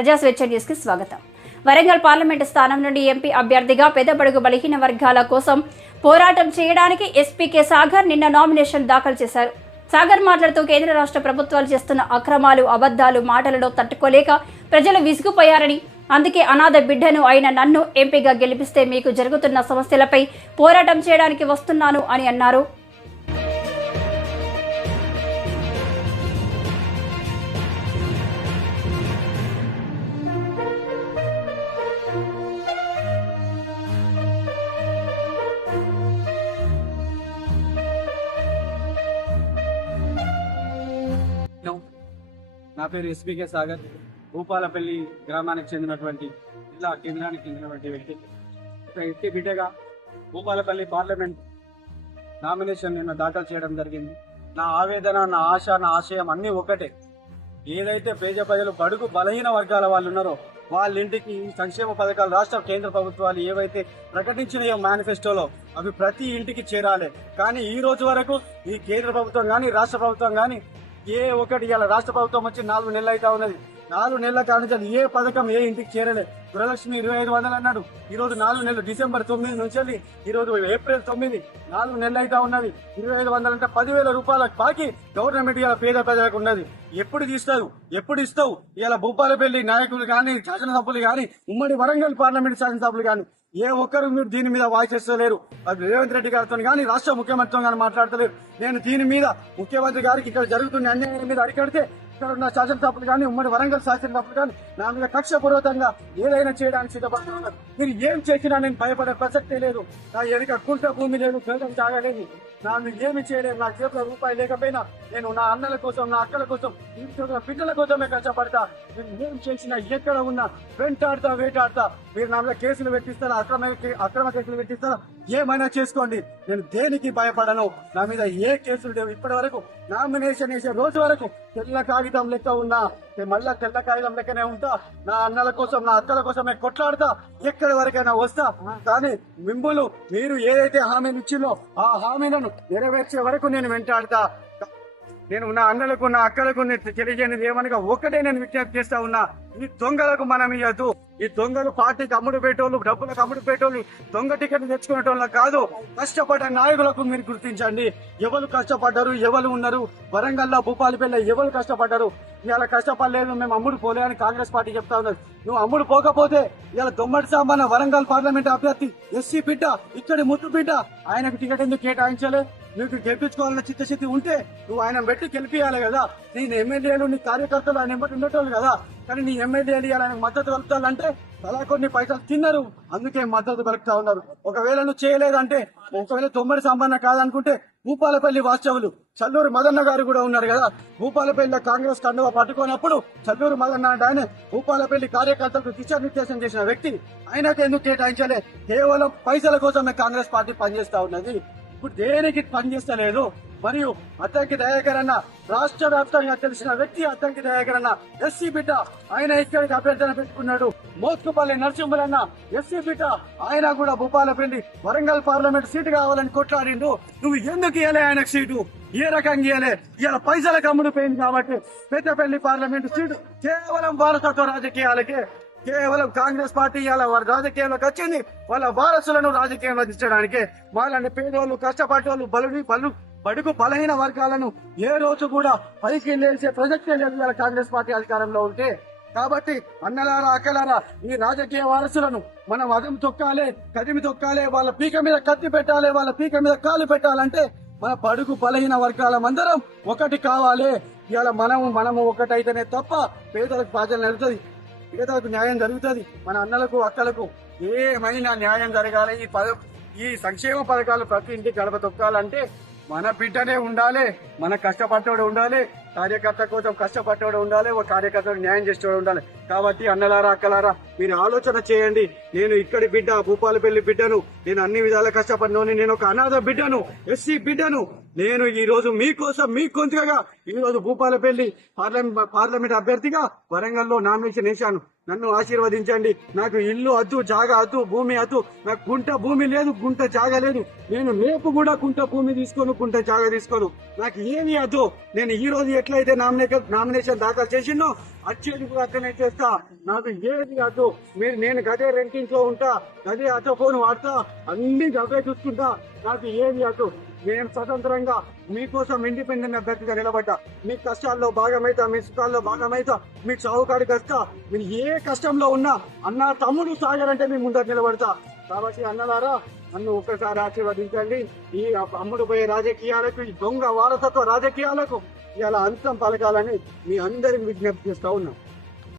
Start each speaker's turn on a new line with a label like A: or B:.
A: ప్రజా స్వేచ్ఛ న్యూస్కి స్వాగతం. వరంగల్ పార్లమెంటు స్థానం నుండి ఎంపీ అభ్యర్థిగా పెద్దబడుగు బలహీన వర్గాల కోసం పోరాటం చేయడానికి ఎస్పీకే సాగర్ నిన్న నామినేషన్ దాఖలు చేశారు. సాగర్ మాట్లాడుతూ కేంద్ర రాష్ట్ర ప్రభుత్వాలు చేస్తున్న అక్రమాలు అబద్ధాలు మాటలలో తట్టుకోలేక ప్రజలు విసుగుపోయారని అందుకే అనాథ బిడ్డను అయిన నన్ను ఎంపీగా గెలిపిస్తే మీకు జరుగుతున్న సమస్యలపై పోరాటం చేయడానికి వస్తున్నాను అని అన్నారు.
B: పేరు ఎస్బీకే సాగర్. భూపాలపల్లి గ్రామానికి చెందినటువంటి జిల్లా కేంద్రానికి చెందినటువంటి వ్యక్తి. ఒక వ్యక్తి బిడ్డగా భూపాలపల్లి పార్లమెంట్ నామినేషన్ నిన్న దాఖలు చేయడం జరిగింది. నా ఆవేదన నా ఆశ నా ఆశయం అన్నీ ఒకటే ఏదైతే పేద ప్రజలు బడుగు బలహీన వర్గాల వాళ్ళు ఉన్నారో వాళ్ళ ఇంటికి ఈ సంక్షేమ పథకాలు రాష్ట్ర కేంద్ర ప్రభుత్వాలు ఏవైతే ప్రకటించినాయో మేనిఫెస్టోలో అవి ప్రతి ఇంటికి చేరాలి. కానీ ఈ రోజు వరకు ఈ కేంద్ర ప్రభుత్వం కానీ రాష్ట్ర ప్రభుత్వం కానీ ఏ ఒకటి ఇలా రాష్ట్ర ప్రభుత్వం వచ్చి నాలుగు నెలలు అయితే ఉన్నది. నాలుగు నెలల కారణం ఏ పథకం ఏ ఇంటికి చేరలేదు గృహలక్ష్మి ఇరవై ఐదు వందలు అన్నాడు. ఈ రోజు నాలుగు నెలలు డిసెంబర్ తొమ్మిది నుంచి ఈ రోజు ఏప్రిల్ తొమ్మిది నాలుగు నెలలు అయితే ఉన్నది. ఇరవై ఐదు వందలు అంటే పదివేల రూపాయల బాకీ గవర్నమెంట్ ఇలా పేద ప్రజలకు ఉన్నది. ఎప్పుడు తీస్తారు? ఎప్పుడు ఇస్తావు? ఇలా బొబ్బాలపల్లి నాయకులు కానీ శాసనసభ్యులు కానీ ఉమ్మడి వరంగల్ పార్లమెంట్ శాసనసభ్యులు కానీ ఏ ఒక్కరు మీరు దీని మీద వాయిస్ చేస్తలేరు అది రేవంత్ రెడ్డి గారితో కానీ రాష్ట్ర ముఖ్యమంత్రితో కానీ మాట్లాడతలేరు. నేను దీని మీద ముఖ్యమంత్రి గారికి ఇక్కడ జరుగుతున్న అన్యాయం మీద అడిగడితే ఇక్కడ ఉన్న శాసనసభ్యులు కానీ ఉమ్మడి వరంగల్ శాసనసభ్యులు కానీ నా మీద కక్ష పూర్వకంగా ఏదైనా చేయడానికి సిద్ధపడుతున్నారు. మీరు ఏం చేసినా నేను భయపడే ప్రసక్తే లేదు. నా వెనుక కుంట భూమి లేదు పేదం తాగలేదు. నా ఏమి చేయలేదు నా చేతిలో రూపాయి లేకపోయినా నేను నా అన్నల కోసం నా అక్కల కోసం ఇంట్లో బిడ్డల కోసమే కష్టపడతా. నేను ఏం చేసినా ఎక్కడ ఉన్నా వెంటాడతా వేటాడతా. మీరు నా మీద కేసులు పెట్టిస్తారా? అక్రమ అక్రమ కేసులు పెట్టిస్తారా? ఏమైనా చేసుకోండి. నేను దేనికి భయపడను? నా మీద ఏ కేసులు లేవు. ఇప్పటి వరకు నామినేషన్ వేసే రోజు వరకు తెల్ల కాగితం లెక్క ఉన్నా నేను మళ్ళా తెల్ల కాగితం లెక్కనే ఉంటా. నా అన్నల కోసం నా అక్కల కోసమే కొట్లాడతా. ఎక్కడి వరకైనా వస్తా. కానీ మిమ్మల్ని మీరు ఏదైతే హామీని ఇచ్చిందో ఆ హామీలను నెరవేర్చే వరకు నేను వెంటాడతా. నేను నా అన్నలకు నా అక్కలకు నేను తెలియజేయనిది ఏమనగా ఒకటే నేను విజ్ఞప్తి చేస్తా ఉన్నా. ఈ దొంగలకు మనం ఇవ్వద్దు ఈ దొంగలు పార్టీకి అమ్ముడు పెట్టేవాళ్ళు డబ్బులకు అమ్ముడు పెట్టేవాళ్ళు దొంగ టికెట్ తెచ్చుకునేటోళ్ళ కాదు. కష్టపడ్డ నాయకులకు మీరు గుర్తించండి. ఎవరు కష్టపడ్డారు ఎవరు ఉన్నారు? వరంగల్లో భూపాలపల్లి ఎవరు కష్టపడ్డారు? ఇలా కష్టపడలేదు మేము అమ్ముడు పోలే అని కాంగ్రెస్ పార్టీ చెప్తా ఉన్నది. నువ్వు అమ్ముడు పోకపోతే ఇలా దొమ్మటి సామాన వరంగల్ పార్లమెంట్ అభ్యర్థి ఎస్సీ బిడ్డ ఇక్కడి ముద్దు బిడ్డ ఆయనకు టికెట్ ఎందుకు కేటాయించలే? నీకు గెలిపించుకోవాలన్న చిత్తశక్తి ఉంటే నువ్వు ఆయన పెట్టి గెలిపియాలి కదా. నేను ఎమ్మెల్యేలు నీ కార్యకర్తలు ఆయన ఎంబటి ఉండేటోళ్ళు కదా. కానీ నీ ఎమ్మెల్యేలు ఆయన మద్దతు కలుపుతానంటే అలా కొన్ని పైసలు తిన్నారు. అందుకే మద్దతు కలుపుతా ఉన్నారు. ఒకవేళ నువ్వు చేయలేదంటే ఒకవేళ తొమ్మిది సంబంధం కాదనుకుంటే భూపాలపల్లి వాస్తవులు చల్లూరు మదన్న గారు కూడా ఉన్నారు కదా. భూపాలపల్లిలో కాంగ్రెస్ కండువ పట్టుకున్నప్పుడు చల్లూరు మదన్న అంటే ఆయన భూపాలపల్లి కార్యకర్తలకు దిశానిర్దేశం చేసిన వ్యక్తి. ఆయనకు ఎందుకు కేటాయించలే? కేవలం పైసల కోసమే కాంగ్రెస్ పార్టీ పనిచేస్తా ఉన్నది. ఇప్పుడు దేనికి పనిచేస్తలేదు? మరియు అద్దంకి దయాకర్ అన్న రాష్ట్ర వ్యాప్తంగా తెలిసిన వ్యక్తి అద్దంకి దయాకర్ అన్న ఎస్సీ బిడ్డ ఆయన ఇక్కడికి అభ్యర్థన పెట్టుకున్నాడు. మోత్కుపల్లి నరసింహులన్న ఎస్సీ బిడ్డ ఆయన కూడా భూపాలపిండి వరంగల్ పార్లమెంట్ సీటు కావాలని కొట్లాడిండు. నువ్వు ఎందుకు ఇవ్వలే ఆయనకు సీటు? ఏ రకంగా ఇవ్వలే ఇలా పైసల కమ్ముడు పోయింది కాబట్టి పెద్దపల్లి పార్లమెంట్ సీటు కేవలం వారసత్వ రాజకీయాలకే. కేవలం కాంగ్రెస్ పార్టీ ఇలా వారి రాజకీయంలోకి వచ్చింది. వాళ్ళ వారసులను రాజకీయంలో దించడానికే వాళ్ళని పేదోళ్ళు కష్టపడ్డోళ్ళు బలు బలు బడుగు బలహీన వర్గాలను ఏ రోజు కూడా పైకి లేచే ప్రసక్తే లేదు కాంగ్రెస్ పార్టీ అధికారంలో ఉంటే కాబట్టి అన్నలారా అక్కలారా ఈ రాజకీయ వారసులను మనం అదం తొక్కాలి కదిమి తొక్కాలి వాళ్ళ పీక మీద కత్తి పెట్టాలి వాళ్ళ పీక మీద కాలు పెట్టాలంటే మన పడుగు బలహీన వర్గాల అందరం ఒకటి కావాలి. ఇవాళ మనము మనము ఒకటైతేనే తప్ప పేదలకు బాధ్యత నడుతుంది పేదలకు న్యాయం జరుగుతుంది. మన అన్నలకు అక్కలకు ఏమైనా న్యాయం జరగాలి? ఈ పద ఈ సంక్షేమ పథకాలు ప్రతి ఇంటికి గడప తొక్కాలంటే మన బిడ్డనే ఉండాలి మన కష్టపడ్డోడు ఉండాలి కార్యకర్త కోసం కష్టపడ్డోడు ఉండాలి ఒక కార్యకర్తకు న్యాయం చేసేవాడు ఉండాలి. కాబట్టి అన్నలారా అక్కలారా మీరు ఆలోచన చేయండి. నేను ఇక్కడి బిడ్డ భూపాలపల్లి బిడ్డను నేను అన్ని విధాల కష్టపడినోని నేను ఒక అనాథ బిడ్డను ఎస్సీ బిడ్డను. నేను ఈ రోజు మీకోసం మీ కొంతగా ఈ రోజు భూపాలపల్లి పార్లమెంట్ పార్లమెంట్ అభ్యర్థిగా వరంగల్లో నామినేషన్ వేశాను. నన్ను ఆశీర్వదించండి. నాకు ఇల్లు అద్దు జాగా అద్దు భూమి అద్దు. నాకు గుంట భూమి లేదు గుంట జాగా లేదు. నేను రేపు కూడా కుంట భూమి తీసుకోను కుంట జాగా తీసుకోను. నాకు ఏమి అద్దు. నేను ఈ రోజు ఎట్లయితే నామినేషన్ నామినేషన్ దాఖలు చేసిందో అచ్చేది కూడా అట్లనే చేస్తా. నాకు ఏది కాదు మీరు నేను గదే రెంటింట్లో ఉంటా గదే అటో ఫోన్ వాడతా అన్ని గదే చూసుకుంటా. నాకు ఏమి అటు నేను స్వతంత్రంగా మీకోసం ఇండిపెండెంట్ అభ్యర్థిగా నిలబడ్డా. మీ కష్టాల్లో భాగమైతా మీ సుఖాల్లో భాగమైతా మీ చౌకాడికి కష్టా మీరు ఏ కష్టంలో ఉన్నా అన్న తమ్ముడు సాగరంటే మీ ముందర నిలబడతా. కాబట్టి అన్నలారా నన్ను ఒక్కసారి ఆశీర్వదించండి. ఈ అమ్ముడు పోయే రాజకీయాలకు ఈ దొంగ వారసత్వ రాజకీయాలకు ఇలా అంతం పలకాలని మీ అందరికి విజ్ఞప్తి చేస్తా ఉన్నాం.